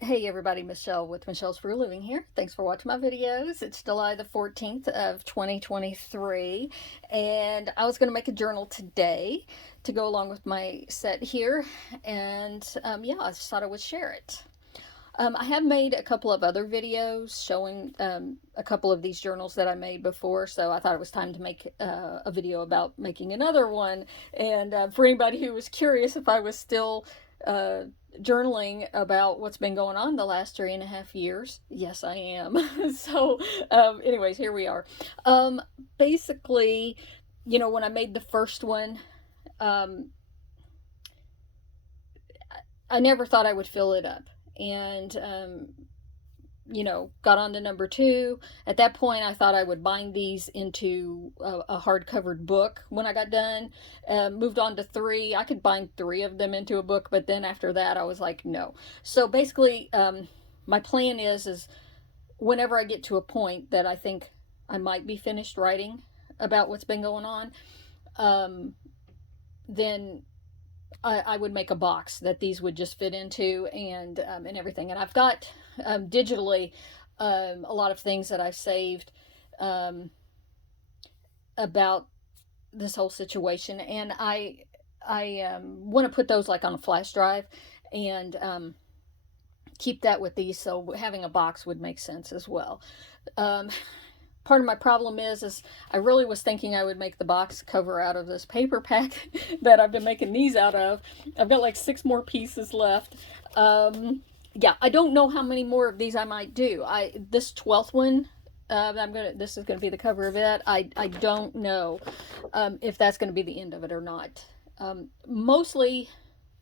Hey everybody, Michelle with Michelle's For a Living here. Thanks for watching my videos. It's July the 14th of 2023, and I was going to make a journal today to go along with my set here, and yeah, I just thought I would share it. I have made a couple of other videos showing a couple of these journals that I made before, so I thought it was time to make a video about making another one. And for anybody who was curious if I was still uh, journaling about what's been going on the last 3.5 years, yes, I am. So, anyways, here we are. Basically, when I made the first one, um, I never thought I would fill it up. And got on to number two. At that point, I thought I would bind these into a hard-covered book when I got done. Moved on to three. I could bind three of them into a book, but then after that, I was like, no. So basically, my plan is whenever I get to a point that I think I might be finished writing about what's been going on, um, then I would make a box that these would just fit into and everything. And I've got digitally a lot of things that I've saved um, about this whole situation, and I want to put those like on a flash drive and keep that with these. So having a box would make sense as well. Um, Part of my problem is I really was thinking I would make the box cover out of this paper pack that I've been making these out of. I've got like 6 more pieces left. Yeah, I don't know how many more of these I might do. This 12th one, this is gonna be the cover of it. I don't know if that's gonna be the end of it or not. Mostly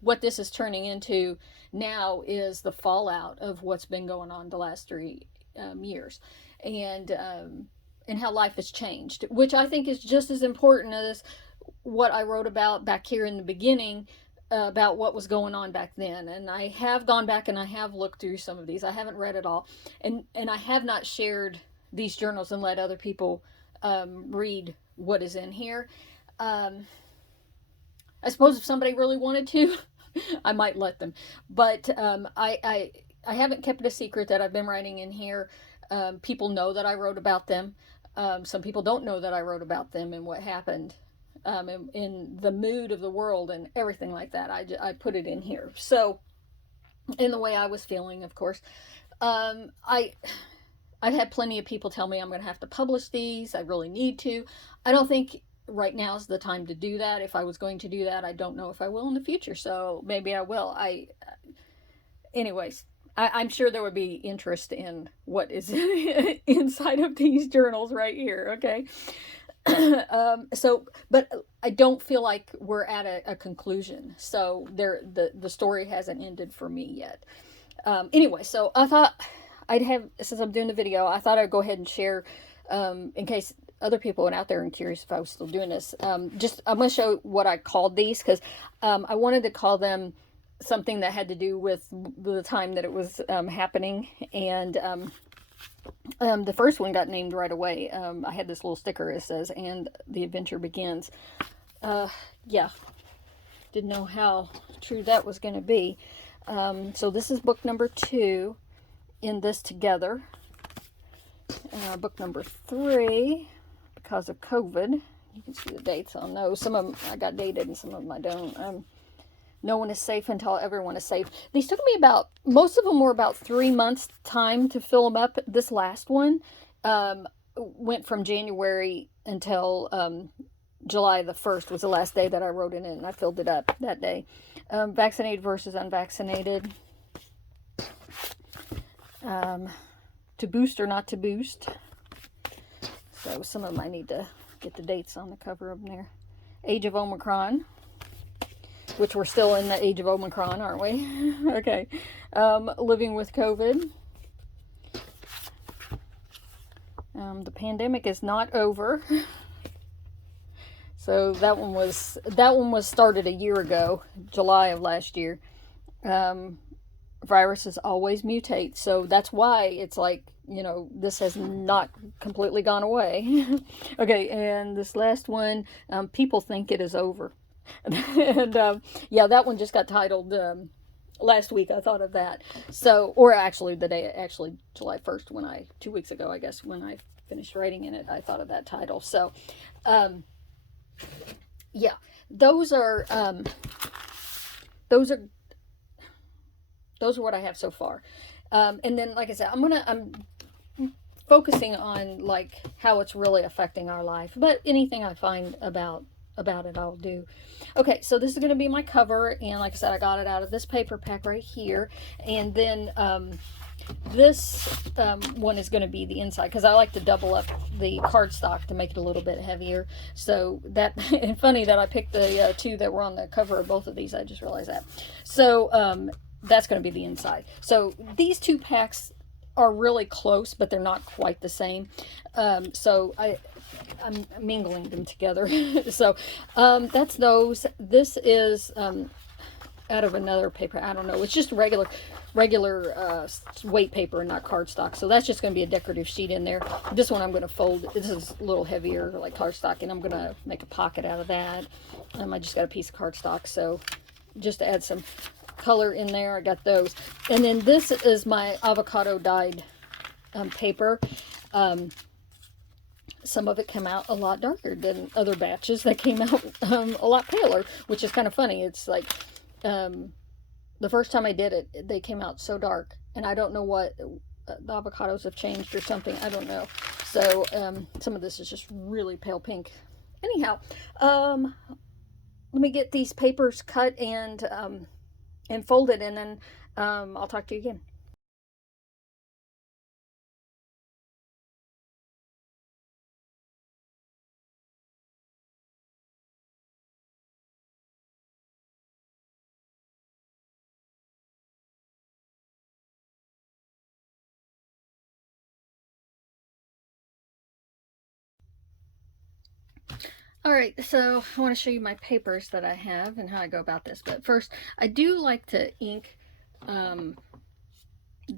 what this is turning into now is the fallout of what's been going on the last 3 years, and how life has changed, which I think is just as important as what I wrote about back here in the beginning about what was going on back then. And I have gone back and I have looked through some of these. I haven't read it all, and I have not shared these journals and let other people read what is in here. Um, I suppose if somebody really wanted to, I might let them. But I haven't kept it a secret that I've been writing in here. People know that I wrote about them. Some people don't know that I wrote about them and what happened in the mood of the world and everything like that. I put it in here. So, in the way I was feeling, of course. Um, I I've had plenty of people tell me I'm going to have to publish these. I really need to. I don't think right now is the time to do that. If I was going to do that, I don't know if I will in the future. So maybe I will. Anyways, I'm sure there would be interest in what is inside of these journals right here. Okay. But I don't feel like we're at a conclusion. So the story hasn't ended for me yet. Anyway, so I thought since I'm doing the video, I thought I'd go ahead and share, in case other people went out there and curious if I was still doing this. I'm going to show what I called these because I wanted to call them something that had to do with the time that it was happening. And the first one got named right away. I had this little sticker. It says, "And the adventure begins." Yeah, didn't know how true that was going to be. So this is book number 2 in this together. Book number 3, because of COVID. You can see the dates on those. Some of them I got dated and some of them I don't. No one is safe until everyone is safe. These took me most of them were about 3 months time to fill them up. This last one went from January until July the 1st was the last day that I wrote it in, and I filled it up that day. Vaccinated versus unvaccinated. To boost or not to boost. So some of them I need to get the dates on the cover of them there. Age of Omicron, which we're still in the age of Omicron, aren't we? Okay. Living with COVID. The pandemic is not over. So that one was started a year ago, July of last year. Viruses always mutate, so that's why it's like, this has not completely gone away. Okay, and this last one, people think it is over. And yeah, that one just got titled Last week I thought of that. So, or actually the day, actually July 1st, 2 weeks ago, I guess, when I finished writing in it, I thought of that title. So, um, yeah, those are, those are, those are what I have so far. And then, like I said, I'm focusing on like how it's really affecting our life, but anything I find about it I'll do. Okay, so this is going to be my cover, and like I said, I got it out of this paper pack right here. And then this one is going to be the inside, because I like to double up the cardstock to make it a little bit heavier. So that, and funny that I picked the two that were on the cover of both of these, I just realized that. So that's going to be the inside. So these two packs are really close, but they're not quite the same. So I'm mingling them together. So that's those. This is out of another paper. I don't know. It's just regular weight paper and not cardstock. So that's just going to be a decorative sheet in there. This one I'm going to fold. This is a little heavier, like cardstock, and I'm going to make a pocket out of that. I just got a piece of cardstock, so just to add some color in there, I got those. And then this is my avocado dyed paper. Some of it came out a lot darker than other batches that came out a lot paler, which is kind of funny. It's like the first time I did it, they came out so dark, and I don't know what the avocados have changed or something. I don't know. So some of this is just really pale pink. Anyhow, let me get these papers cut and folded, and then I'll talk to you again. All right, so I want to show you my papers that I have and how I go about this. But first, I do like to ink the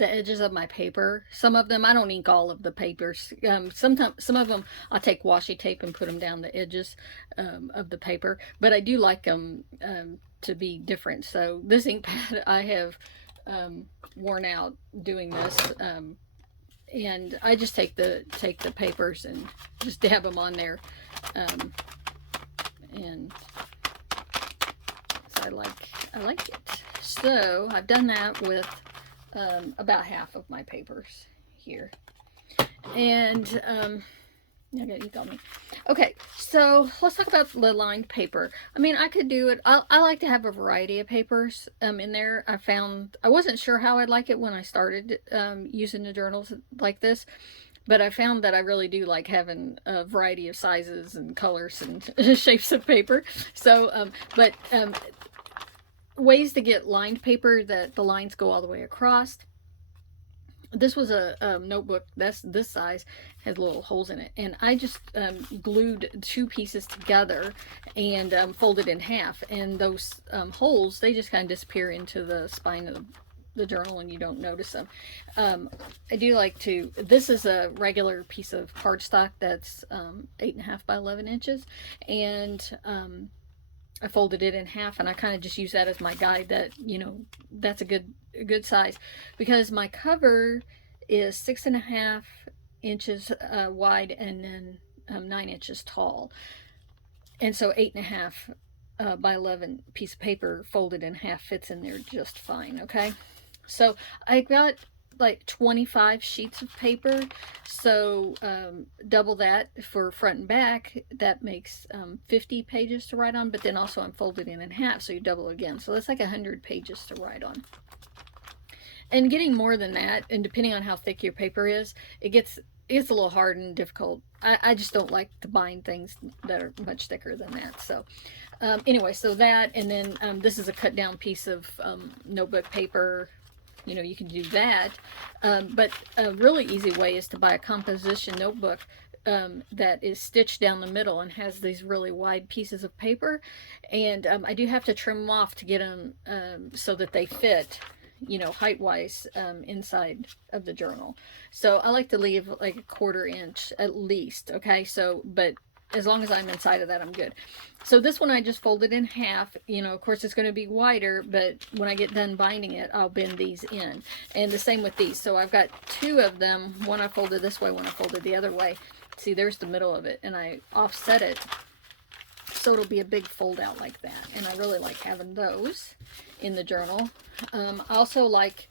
edges of my paper. Some of them, I don't ink all of the papers. Sometimes, some of them, I'll take washi tape and put them down the edges of the paper. But I do like them to be different. So this ink pad I have worn out doing this. And I just take the papers and just dab them on there. And so I like it. So I've done that with about half of my papers here. And you got me. Okay, so let's talk about the lined paper. I mean, I could do it. I like to have a variety of papers in there. I wasn't sure how I'd like it when I started using the journals like this, but I found that I really do like having a variety of sizes and colors and shapes of paper. So, ways to get lined paper that the lines go all the way across. This was a notebook that's this size, has little holes in it, and I just glued two pieces together and folded in half, and those holes, they just kind of disappear into the spine of the journal and you don't notice them. I do like to, this is a regular piece of cardstock that's 8.5 by 11 inches, and I folded it in half, and I kind of just use that as my guide that, that's a good size, because my cover is 6.5 inches wide and then 9 inches tall. And so 8.5 by 11 piece of paper folded in half fits in there just fine. Okay. So I got like 25 sheets of paper, so double that for front and back. That makes 50 pages to write on, but then also I'm folded in half, so you double again, so that's like 100 pages to write on. And getting more than that, and depending on how thick your paper is, it gets a little hard and difficult. I just don't like to bind things that are much thicker than that. So anyway, so that, and then this is a cut down piece of notebook paper. You can do that. But a really easy way is to buy a composition notebook that is stitched down the middle and has these really wide pieces of paper. And I do have to trim them off to get them so that they fit, height wise inside of the journal. So I like to leave like a 1/4 inch at least. Okay, so but as long as I'm inside of that, I'm good. So this one I just folded in half. You know, of course it's going to be wider, but when I get done binding it, I'll bend these in. And the same with these. So I've got two of them. One I folded this way, one I folded the other way. See, there's the middle of it, and I offset it so it'll be a big fold out like that. And I really like having those in the journal. I also like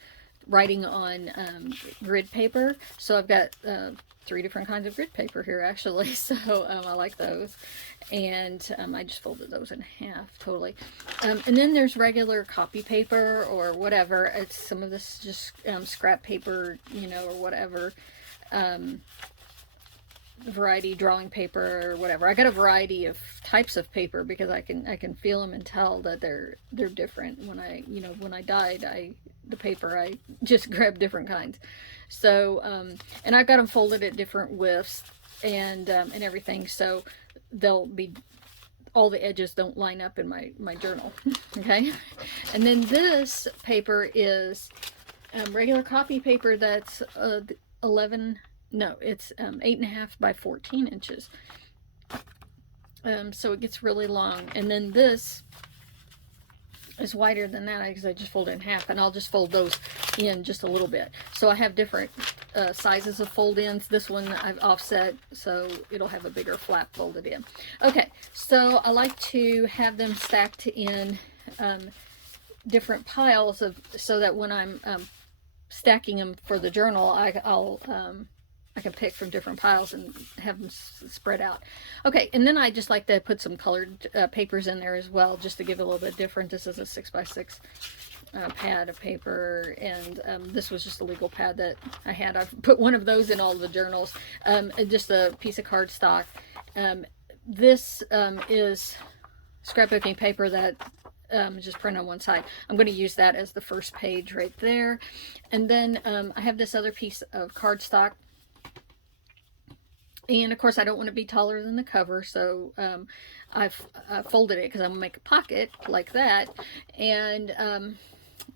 writing on grid paper. So I've got 3 different kinds of grid paper here, actually. So I like those. And I just folded those in half, totally. And then there's regular copy paper or whatever. It's some of this just scrap paper, you know, or whatever. Variety drawing paper or whatever. I got a variety of types of paper because I can feel them and tell that they're different. When I dyed the paper, I just grabbed different kinds. So and I've got them folded at different widths and everything, so they'll be, all the edges don't line up in my journal. Okay. And then this paper is regular copy paper that's 8.5 by 14 inches. So it gets really long. And then this is wider than that because I just fold it in half, and I'll just fold those in just a little bit. So I have different sizes of fold ins. This one I've offset so it'll have a bigger flap folded in. Okay, so I like to have them stacked in different piles so that when I'm stacking them for the journal, I can pick from different piles and have them spread out. Okay, and then I just like to put some colored papers in there as well, just to give it a little bit different. This is a 6x6 pad of paper, and this was just a legal pad that I had. I've put one of those in all the journals. Just a piece of cardstock. This is scrapbooking paper that just print on one side. I'm going to use that as the first page right there. And then I have this other piece of cardstock. And of course I don't want to be taller than the cover, so I've folded it because I'm going to make a pocket like that. And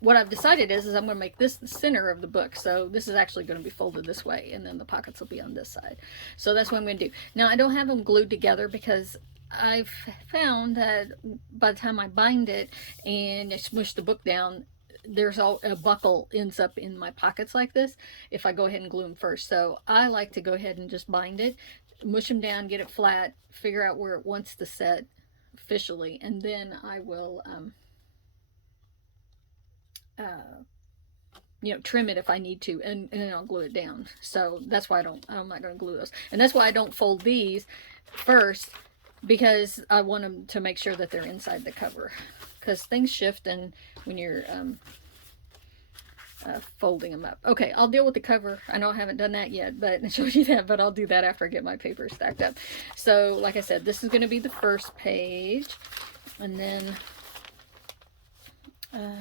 what I've decided is I'm going to make this the center of the book. So this is actually going to be folded this way, and then the pockets will be on this side. So that's what I'm going to do. Now I don't have them glued together because I've found that by the time I bind it and I smush the book down, there's a buckle ends up in my pockets like this if I go ahead and glue them first. So I like to go ahead and just bind it, mush them down, get it flat, figure out where it wants to set officially, and then I will trim it if I need to, and then I'll glue it down. So that's why I'm not going to glue those, and that's why I don't fold these first, because I want them to make sure that they're inside the cover, because things shift and when you're folding them up. Okay, I'll deal with the cover. I know I haven't done that yet, but I showed you that, but I'll do that after I get my paper stacked up. So like I said, this is going to be the first page, and then I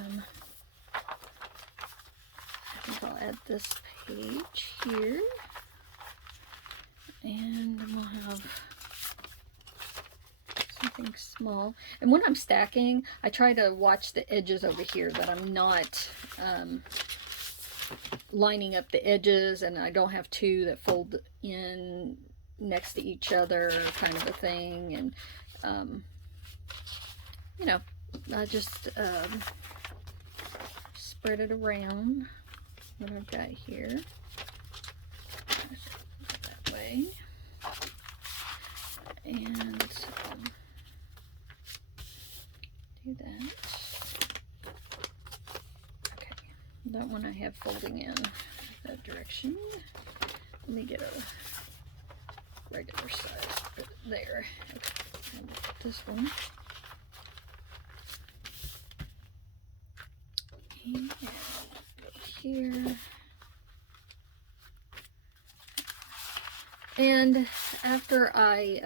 think I'll add this page here, and we'll have something small. And when I'm stacking, I try to watch the edges over here, that I'm not lining up the edges, and I don't have two that fold in next to each other, kind of a thing. And I just spread it around what I've got here that way, and do that. Okay, that one I have folding in that direction. Let me get a regular size bit there. Okay, and this one. And go here. And after I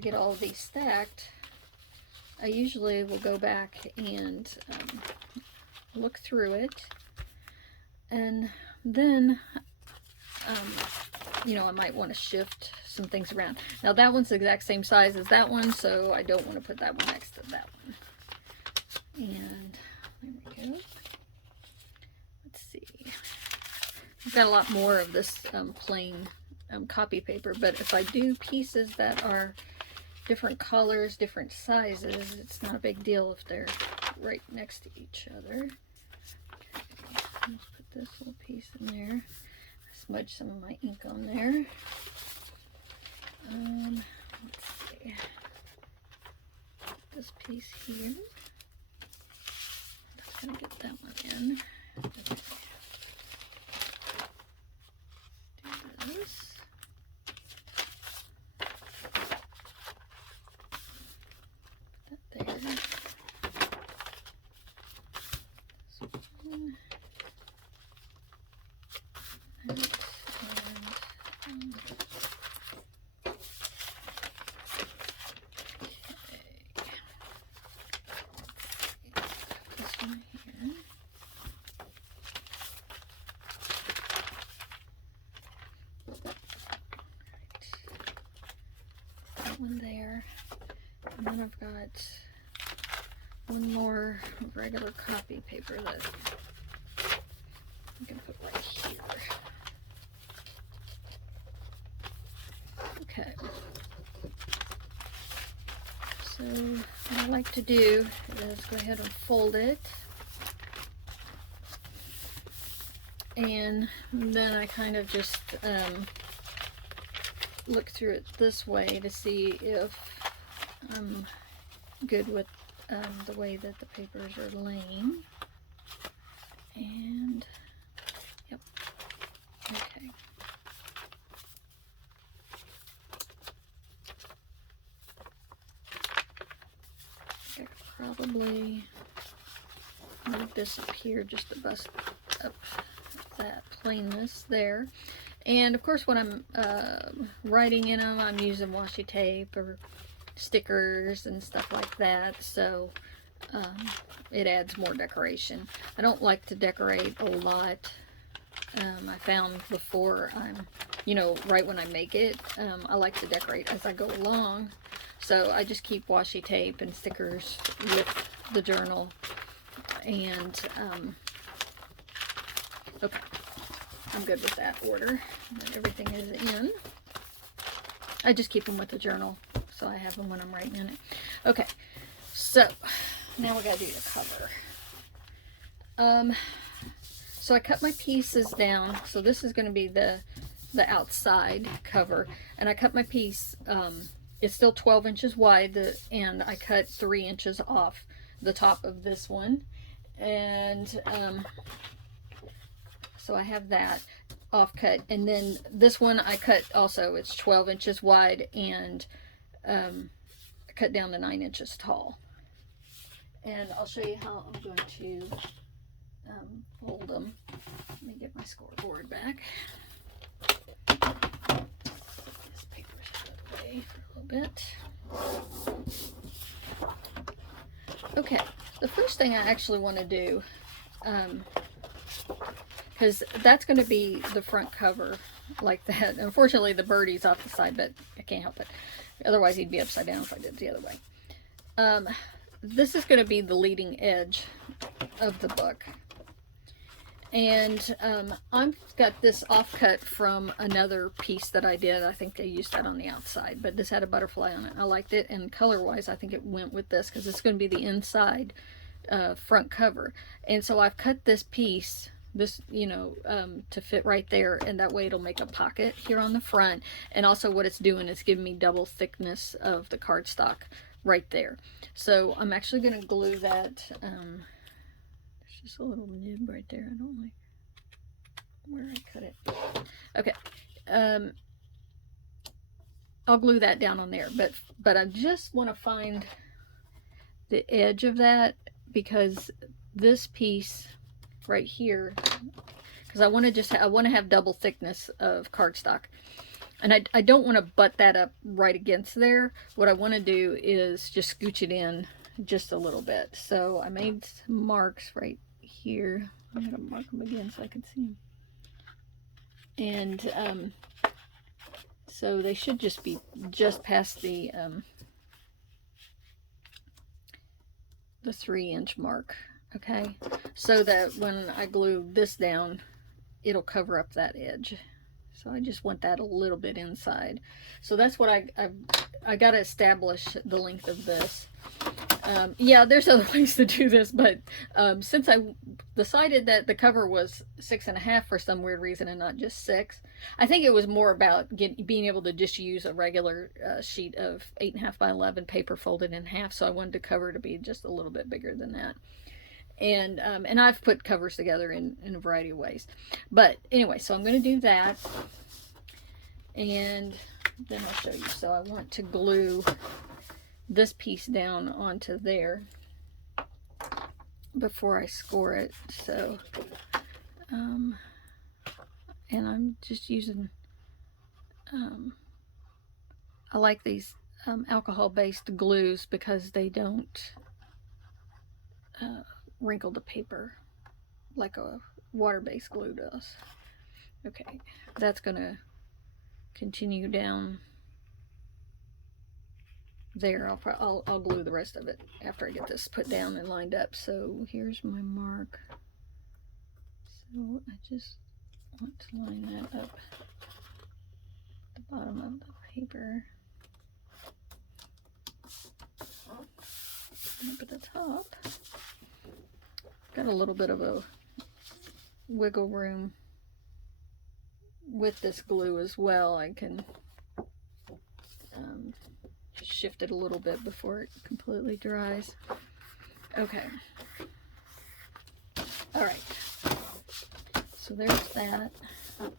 get all of these stacked, I usually will go back and look through it, and then I might want to shift some things around. Now that one's the exact same size as that one, so I don't want to put that one next to that one. And there we go. Let's see. I've got a lot more of this plain copy paper. But if I do pieces that are different colors, different sizes, it's not a big deal if they're right next to each other. Let's put this little piece in there. Smudge some of my ink on there. Let's see. This piece here. Just gonna get that one in. Okay. Do this. Put that there. This one. One there, and then I've got one more regular copy paper that I can put right here. Okay, so what I like to do is go ahead and fold it, and then I kind of just look through it this way to see if I'm good with the way that the papers are laying. And yep, okay. I could probably move this up here just to bust up that plainness there. And of course, when I'm writing in them, I'm using washi tape or stickers and stuff like that, so it adds more decoration. I don't like to decorate a lot. I found before right when I make it, I like to decorate as I go along. So I just keep washi tape and stickers with the journal. And okay. I'm good with that order. Everything is in. I just keep them with the journal, so I have them when I'm writing in it. Okay, so now we gotta do the cover. So I cut my pieces down. So this is going to be the outside cover, and I cut my piece. It's still 12 inches wide, and I cut 3 inches off the top of this one, and so I have that off cut, and then this one I cut also. It's 12 inches wide, and I cut down to 9 inches tall. And I'll show you how I'm going to fold them. Let me get my scoreboard back. Put this paper away for a little bit. Okay, the first thing I actually want to do, because that's going to be the front cover like that. Unfortunately, the birdie's off the side, but I can't help it. Otherwise, he'd be upside down if I did it the other way. This is going to be the leading edge of the book. And I've got this offcut from another piece that I did. I think I used that on the outside, but this had a butterfly on it. I liked it, and color-wise, I think it went with this because it's going to be the inside front cover. And so I've cut this piece, to fit right there, and that way it'll make a pocket here on the front. And also what it's doing is giving me double thickness of the cardstock right there. So I'm actually going to glue that. There's just a little nib right there. I don't like where I cut it. Okay. I'll glue that down on there, but I just want to find the edge of that, because this piece right here, because I want to have double thickness of cardstock, and I don't want to butt that up right against there. What I want to do is just scooch it in just a little bit. So I made some marks right here. I'm going to mark them again so I can see them. And so they should just be just past the 3-inch mark. Okay, so that when I glue this down, it'll cover up that edge. So I just want that a little bit inside. So that's what I got to establish the length of this. Yeah, there's other ways to do this, but since I decided that the cover was 6.5 for some weird reason and not just 6, I think it was more about being able to just use a regular sheet of 8.5 by 11 paper folded in half. So I wanted the cover to be just a little bit bigger than that. And I've put covers together in a variety of ways. But anyway, so I'm going to do that. And then I'll show you. So I want to glue this piece down onto there before I score it. So, and I'm just using, I like these alcohol-based glues because they don't wrinkle the paper like a water-based glue does. Okay, that's gonna continue down there. I'll glue the rest of it after I get this put down and lined up. So here's my mark. So I just want to line that up at the bottom of the paper. And up at the top, got a little bit of a wiggle room with this glue as well. I can shift it a little bit before it completely dries. Okay. All right. So there's that. So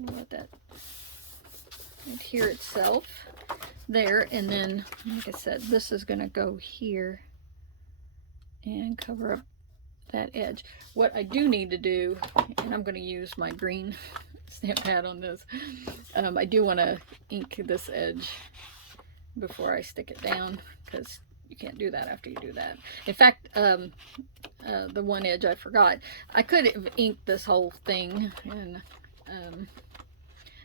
we'll let that adhere itself there, and then, like I said, this is going to go here and cover up that edge. What I do need to do, and I'm going to use my green stamp pad on this, I do want to ink this edge before I stick it down, because you can't do that after you do that. In fact, the one edge I forgot, I could have inked this whole thing, and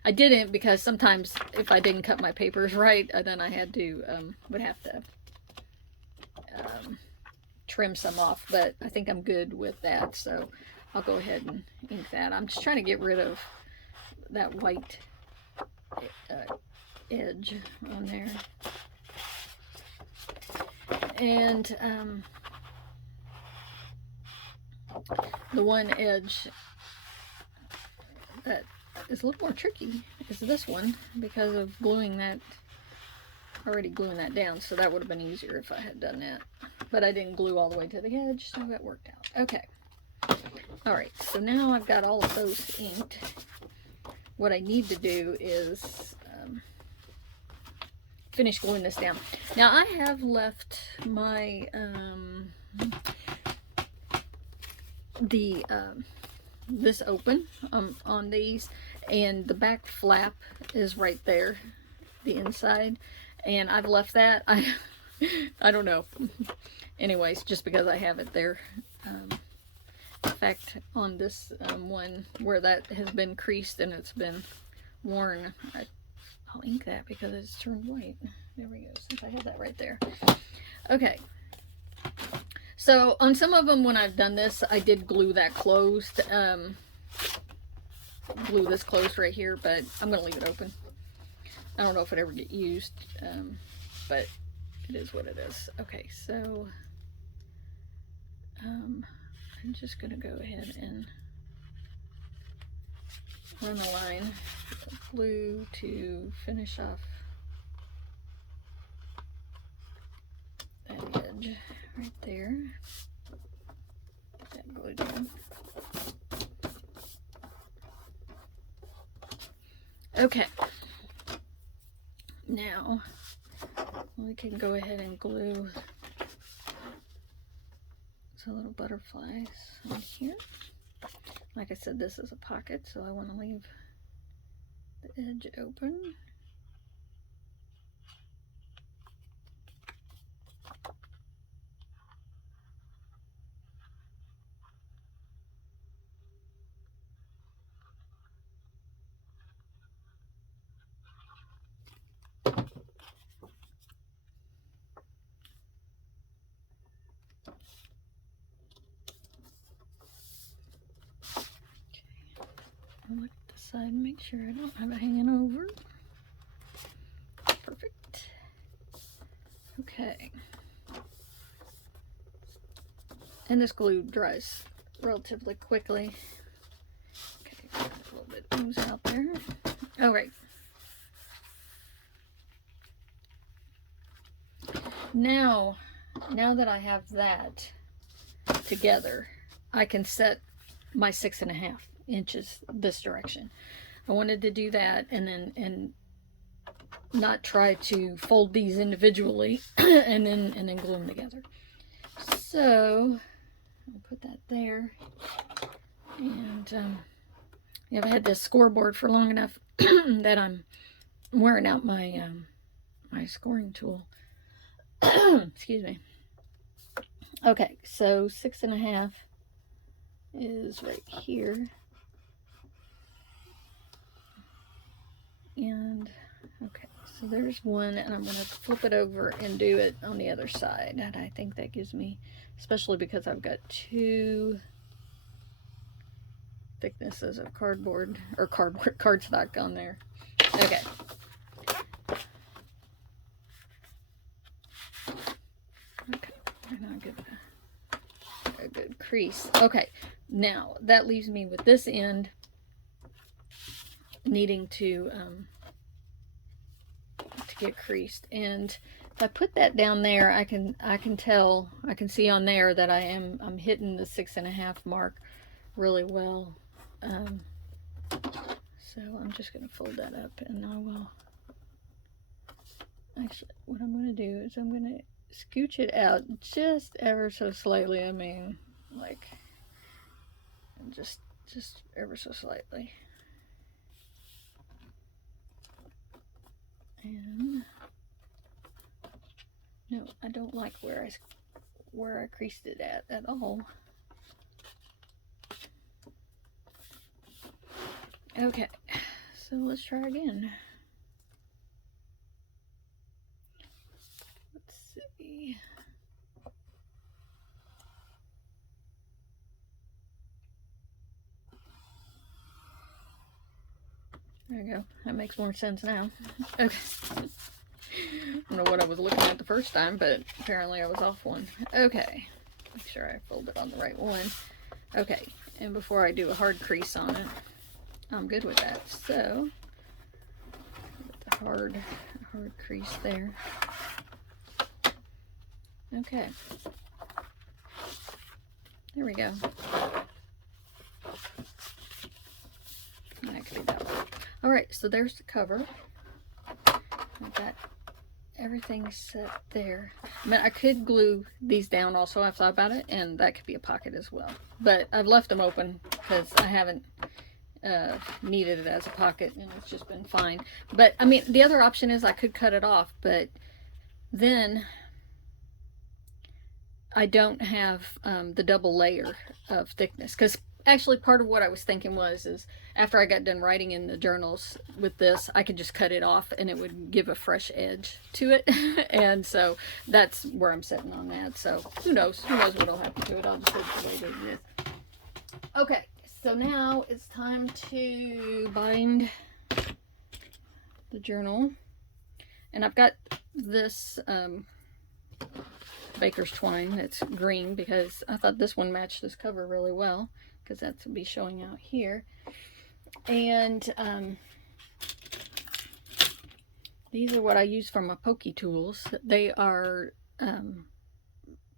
I didn't, because sometimes if I didn't cut my papers right, then I had to would have to trim some off, but I think I'm good with that, so I'll go ahead and ink that. I'm just trying to get rid of that white edge on there. And the one edge that is a little more tricky is this one, because of gluing that, already gluing that down, so that would have been easier if I had done that. But I didn't glue all the way to the edge, so that worked out. Okay. Alright, so now I've got all of those inked. What I need to do is finish gluing this down. Now I have left my this open on these, and the back flap is right there, the inside, and I've left that. I don't know. Anyways, just because I have it there. In fact, on this one where that has been creased and it's been worn, I'll ink that because it's turned white. There we go, since I have that right there. Okay. So on some of them, when I've done this, I did glue that closed. Glue this closed right here, but I'm going to leave it open. I don't know if it ever get used, but it is what it is. Okay, so I'm just going to go ahead and run a line of glue to finish off that edge right there. Get that glue down. Okay. Now we can go ahead and glue some little butterflies on here. Like I said, this is a pocket, so I want to leave the edge open. I'll look at this side and make sure I don't have it hanging over. Perfect. Okay. And this glue dries relatively quickly. Okay, a little bit ooze out there. All right. Now that I have that together, I can set my 6.5 inches this direction. I wanted to do that and not try to fold these individually and then glue them together. So I'll put that there. And I've had this scoreboard for long enough that I'm wearing out my my scoring tool. Excuse me. Okay, so 6.5 is right here. And okay, so there's one, and I'm going to flip it over and do it on the other side. And I think that gives me, especially because I've got 2 thicknesses of cardstock on there. Okay. Okay, and I'll give it a good crease. Okay, now that leaves me with this end needing to get creased, and if I put that down there, I can see on there that I'm hitting the 6.5 mark really well. So I'm just going to fold that up, and I will actually, what I'm going to do is I'm going to scooch it out just ever so slightly. I mean, like, just ever so slightly. And no, I don't like where I creased it at all. Okay, so let's try again. Let's see. There you go. That makes more sense now. Okay. I don't know what I was looking at the first time, but apparently I was off one. Okay. Make sure I fold it on the right one. Okay. And before I do a hard crease on it, I'm good with that. So, the hard crease there. Okay. There we go. That could be that one. All right, so there's the cover. I've got everything set there. I mean, I could glue these down also. I've thought about it, and that could be a pocket as well. But I've left them open because I haven't needed it as a pocket, and it's just been fine. But I mean, the other option is I could cut it off, but then I don't have the double layer of thickness, because actually part of what I was thinking is after I got done writing in the journals with this, I could just cut it off and it would give a fresh edge to it. And so that's where I'm sitting on that. So who knows what'll happen to it. I'll just leave it the way it is. Okay, so now it's time to bind the journal. And I've got this baker's twine that's green because I thought this one matched this cover really well, because that's to be showing out here. And these are what I use for my pokey tools. They are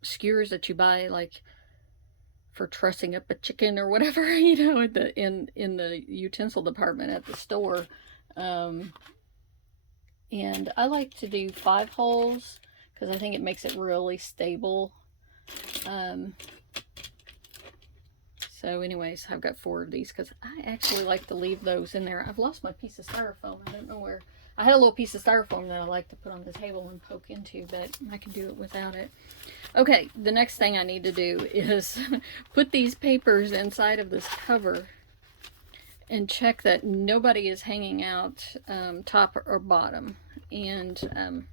skewers that you buy like for trussing up a chicken or whatever, you know, at the in the utensil department at the store. And I like to do 5 holes because I think it makes it really stable. So anyways, I've got 4 of these because I actually like to leave those in there. I've lost my piece of styrofoam. I don't know where. I had a little piece of styrofoam that I like to put on the table and poke into, but I can do it without it. Okay, the next thing I need to do is put these papers inside of this cover and check that nobody is hanging out top or bottom. And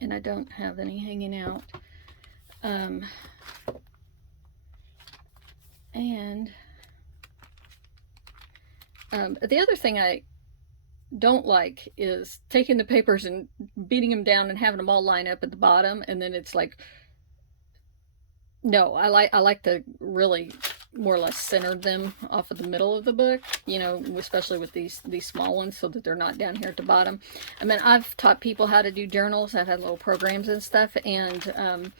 I don't have any hanging out. And The other thing I don't like is taking the papers and beating them down and having them all line up at the bottom, and then it's like, no, I like to really more or less center them off of the middle of the book, you know, especially with these small ones, so that they're not down here at the bottom. I mean, I've taught people how to do journals. I've had little programs and stuff, and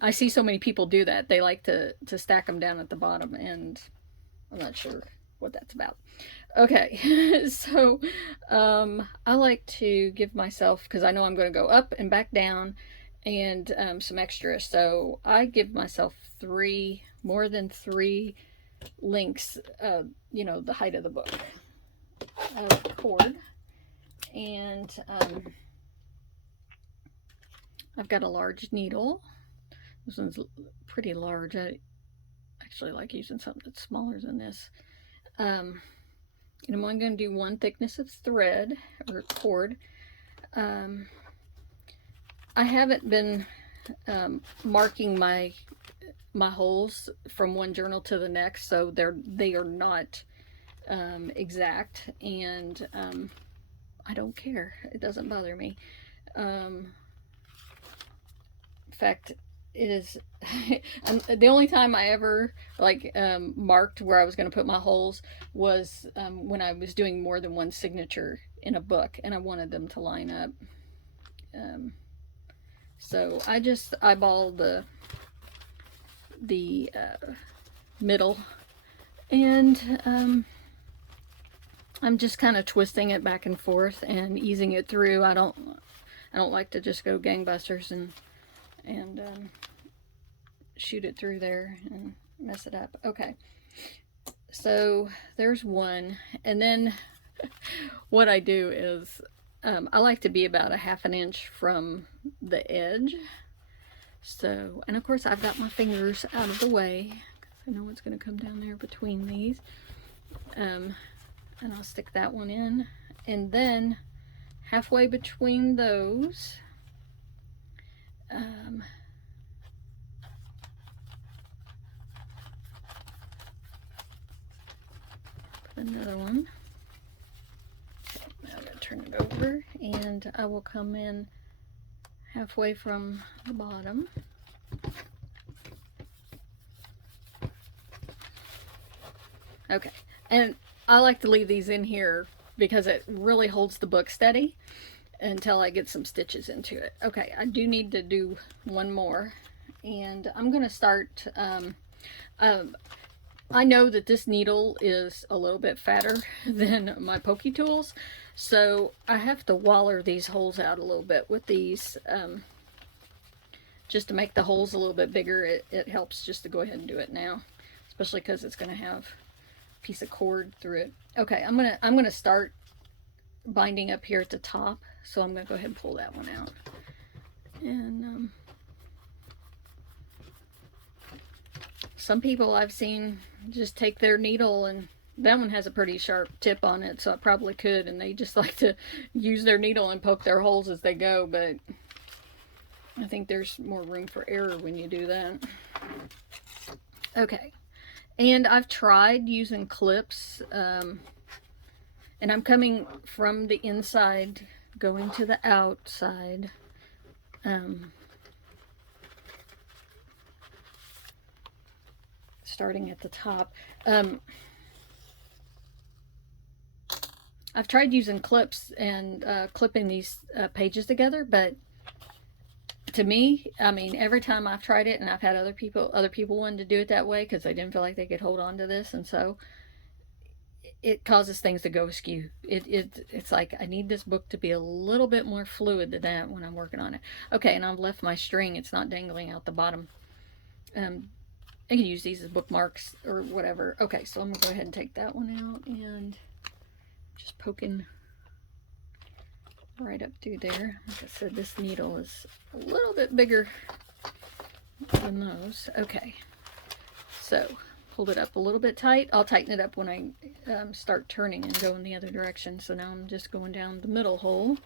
I see so many people do that. They like to stack them down at the bottom, and I'm not sure what that's about. Okay, so I like to give myself, because I know I'm going to go up and back down, and some extra. So I give myself three, more than three links, you know, the height of the book, cord. And I've got a large needle. This one's pretty large. I actually like using something that's smaller than this. And I'm only going to do one thickness of thread or cord. I haven't been marking my holes from one journal to the next, so they are not exact, and I don't care. It doesn't bother me. In fact, it is the only time I ever like marked where I was going to put my holes was when I was doing more than one signature in a book, and I wanted them to line up. So I just eyeball the middle, and I'm just kind of twisting it back and forth and easing it through. I don't like to just go gangbusters and shoot it through there and mess it up. Okay, so there's one, and then what I do is I like to be about a half an inch from the edge. So, and of course I've got my fingers out of the way. I know what's going to come down there between these. And I'll stick that one in. And then halfway between those, put another one. Okay, now I'm going to turn it over, and I will come in halfway from the bottom. Okay, and I like to leave these in here because it really holds the book steady until I get some stitches into it. Okay, I do need to do one more, and I'm going to start, I know that this needle is a little bit fatter than my pokey tools, so I have to waller these holes out a little bit with these, just to make the holes a little bit bigger. It helps just to go ahead and do it now, especially because it's going to have a piece of cord through it. Okay, I'm gonna start binding up here at the top, so I'm gonna go ahead and pull that one out. And some people I've seen just take their needle, and that one has a pretty sharp tip on it, so I probably could, and they just like to use their needle and poke their holes as they go, but I think there's more room for error when you do that. Okay, and I've tried using clips, and I'm coming from the inside, going to the outside. Starting at the top. I've tried using clips and clipping these pages together, but to me, I mean, every time I've tried it, and I've had other people wanted to do it that way because they didn't feel like they could hold on to this, and so it causes things to go askew. It's like I need this book to be a little bit more fluid than that when I'm working on it. Okay, and I've left my string. It's not dangling out the bottom. I can use these as bookmarks or whatever. Okay, so I'm gonna go ahead and take that one out and just poking right up through there. Like I said, this needle is a little bit bigger than those. Okay, so hold it up a little bit tight. I'll tighten it up when I start turning and go in the other direction. So now I'm just going down the middle hole.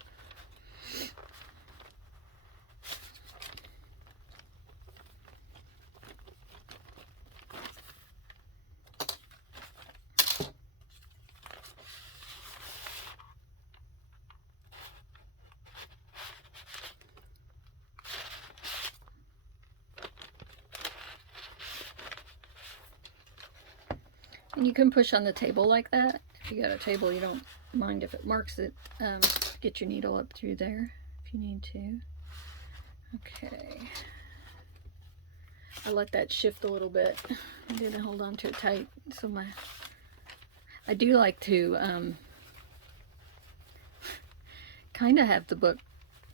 And you can push on the table like that. If you got a table, you don't mind if it marks it. Get your needle up through there if you need to. Okay. I let that shift a little bit. I didn't hold on to it tight. So I do like to kind of have the book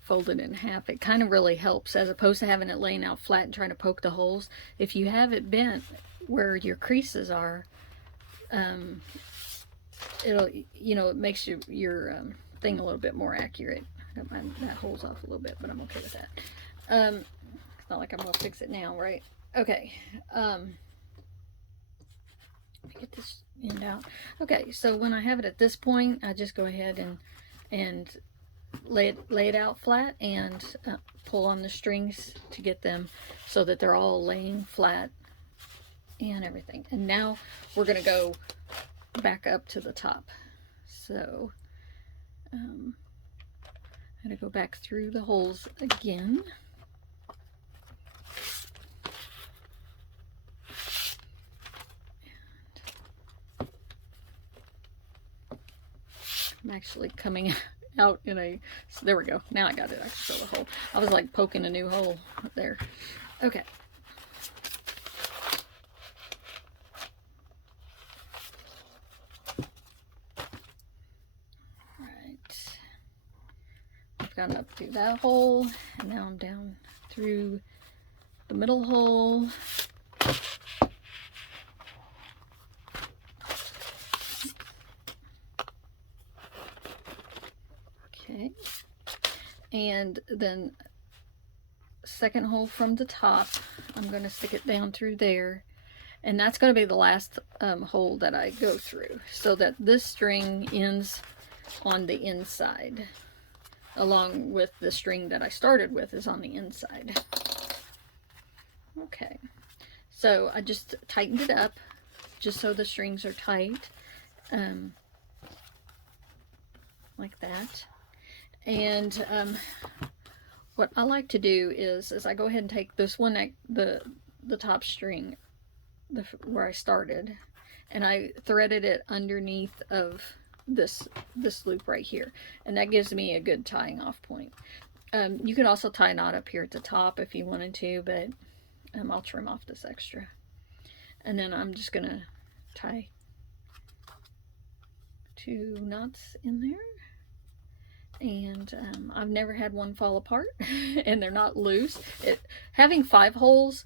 folded in half. It kind of really helps, as opposed to having it laying out flat and trying to poke the holes. If you have it bent where your creases are, it'll, you know, it makes your thing a little bit more accurate. That hole's off a little bit, but I'm okay with that. It's not like I'm gonna fix it now, right? Okay. Let me get this end out. Okay, so when I have it at this point, I just go ahead and lay it out flat and pull on the strings to get them so that they're all laying flat and everything. And now we're gonna go back up to the top. So I'm gonna go back through the holes again. I'm actually coming out in a, so there we go. Now I got it. I can show the hole. I was like poking a new hole there. Okay. Right. I've gone up through that hole, and now I'm down through the middle hole. Okay, and then second hole from the top, I'm going to stick it down through there, and that's going to be the last hole that I go through, so that this string ends on the inside, along with the string that I started with is on the inside. Okay, so I just tightened it up just so the strings are tight, like that. And what I like to do is I go ahead and take this one, the top string, where I started, and I threaded it underneath of this loop right here, and that gives me a good tying off point. You could also tie a knot up here at the top if you wanted to, but I'll trim off this extra. And then I'm just gonna tie 2 knots in there. And I've never had one fall apart, and they're not loose. Having 5 holes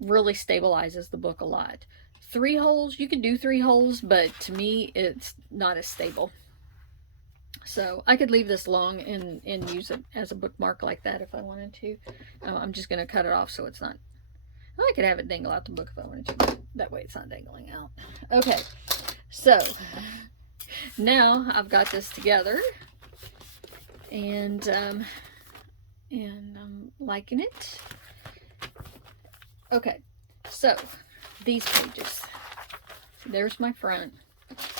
really stabilizes the book a lot. 3 holes, you can do 3 holes, but to me it's not as stable. So I could leave this long and use it as a bookmark like that if I wanted to. I'm just going to cut it off so it's not, I could have it dangle out the book if I wanted to, but that way it's not dangling out. Okay, so now I've got this together. And I'm liking it. Okay, so these pages, there's my front.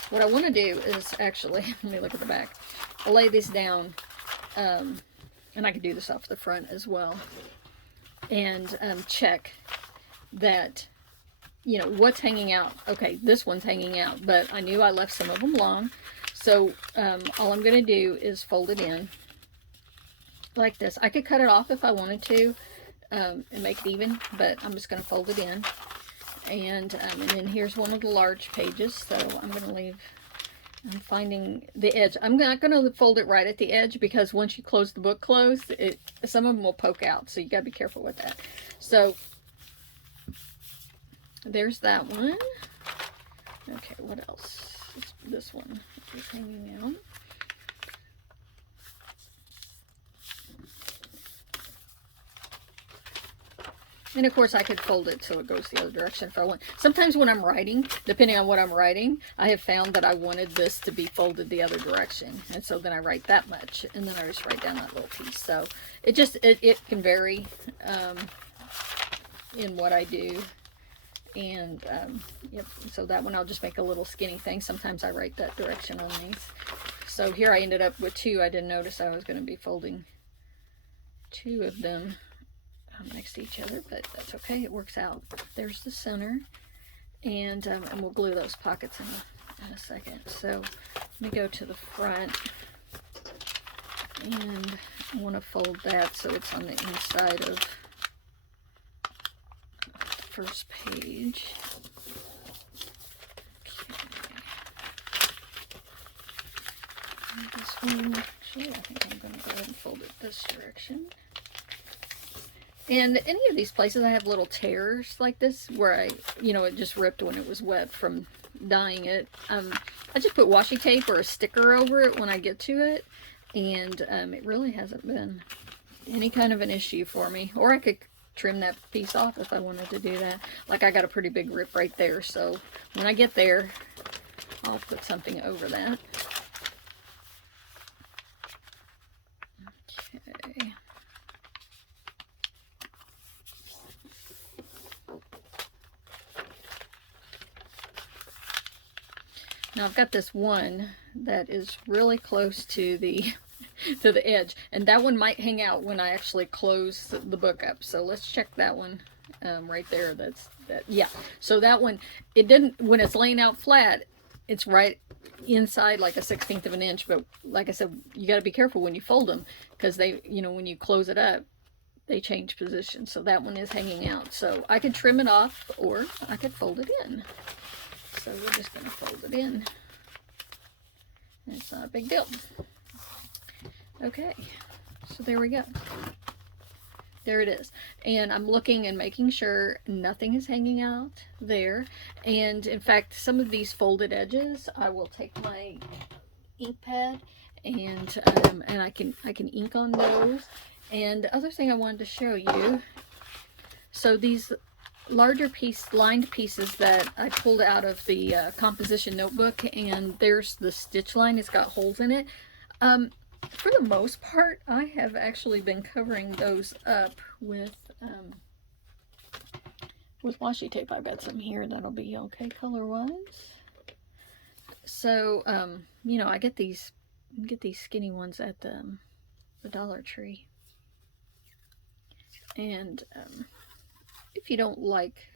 What I want to do is actually, let me look at the back. I'll lay these down, and I can do this off the front as well, and check that, you know, what's hanging out. Okay, this one's hanging out, but I knew I left some of them long. So all I'm going to do is fold it in like this. I could cut it off if I wanted to and make it even, but I'm just going to fold it in. And then here's one of the large pages, so I'm going to leave, I'm finding the edge. I'm not going to fold it right at the edge, because once you close the book closed, some of them will poke out, so you got to be careful with that. So there's that one. Okay, what else? This one is hanging out. And of course I could fold it so it goes the other direction if I want. Sometimes when I'm writing, depending on what I'm writing, I have found that I wanted this to be folded the other direction. And so then I write that much, and then I just write down that little piece. So it can vary in what I do. And yep, so that one I'll just make a little skinny thing. Sometimes I write that direction on these. So here I ended up with 2. I didn't notice I was going to be folding 2 of them next to each other, but that's okay. It works out. There's the center, And we'll glue those pockets in a second. So let me go to the front, and I want to fold that so it's on the inside of the first page. Okay. This one, actually, I think I'm going to go ahead and fold it this direction. And any of these places I have little tears like this where it just ripped when it was wet from dyeing it. I just put washi tape or a sticker over it when I get to it, and it really hasn't been any kind of an issue for me. Or I could trim that piece off if I wanted to do that. Like, I got a pretty big rip right there, so when I get there, I'll put something over that. Okay. Now I've got this one that is really close to the to the edge, and that one might hang out when I actually close the book up. So let's check that one right there. Yeah. So that one, it didn't, when it's laying out flat, it's right inside like a 1/16 of an inch. But like I said, you got to be careful when you fold them, because they, when you close it up, they change position. So that one is hanging out. So I could trim it off, or I could fold it in. So we're just going to fold it in. It's not a big deal. Okay, so there we go. There it is. And I'm looking and making sure nothing is hanging out there. And in fact, some of these folded edges, I will take my ink pad and I can ink on those. And the other thing I wanted to show you, so these larger lined pieces that I pulled out of the composition notebook, and there's the stitch line, it's got holes in it. For the most part, I have actually been covering those up with washi tape. I've got some here that'll be okay color-wise. So, I get these skinny ones at the Dollar Tree. And if you don't like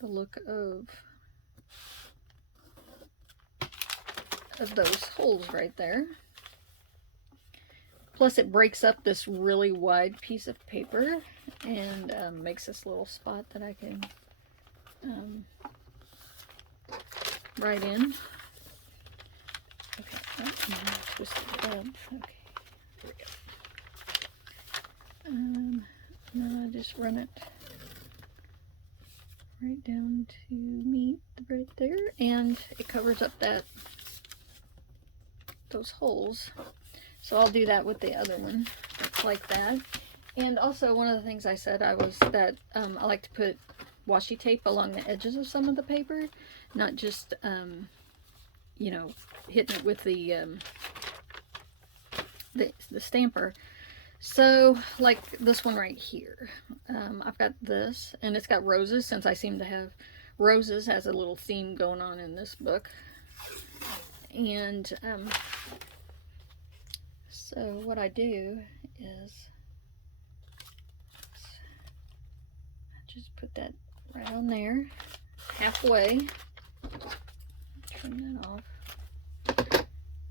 the look of those holes right there, plus it breaks up this really wide piece of paper and makes this little spot that I can write in. Okay, twist the thread. Okay, here we go. Now I just run it right down to meet right there, and it covers up those holes. So I'll do that with the other one. It's like that. And also, one of the things I said I like to put washi tape along the edges of some of the paper, not just hitting it with the stamper. So, like this one right here, I've got this, and it's got roses, since I seem to have roses as a little theme going on in this book. And so what I do is I just put that right on there, halfway. Turn that off.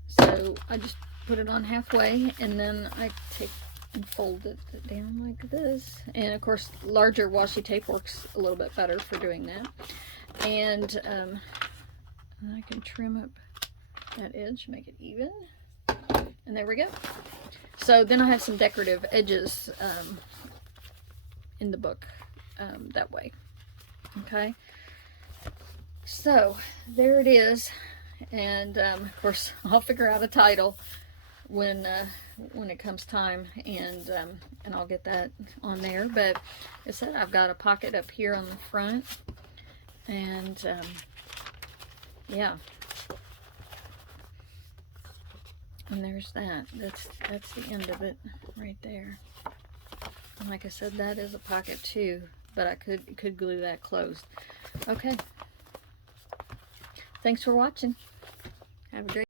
So I just put it on halfway, and then I take and fold it down like this. And of course, larger washi tape works a little bit better for doing that. And I can trim up that edge, make it even. And there we go. So then I have some decorative edges in the book that way. Okay. So there it is. And of course, I'll figure out a title when it comes time, and I'll get that on there. But I said I've got a pocket up here on the front, and yeah, and there's that. That's the end of it right there. And like I said, that is a pocket too, but I could glue that closed. Okay. Thanks for watching. Have a great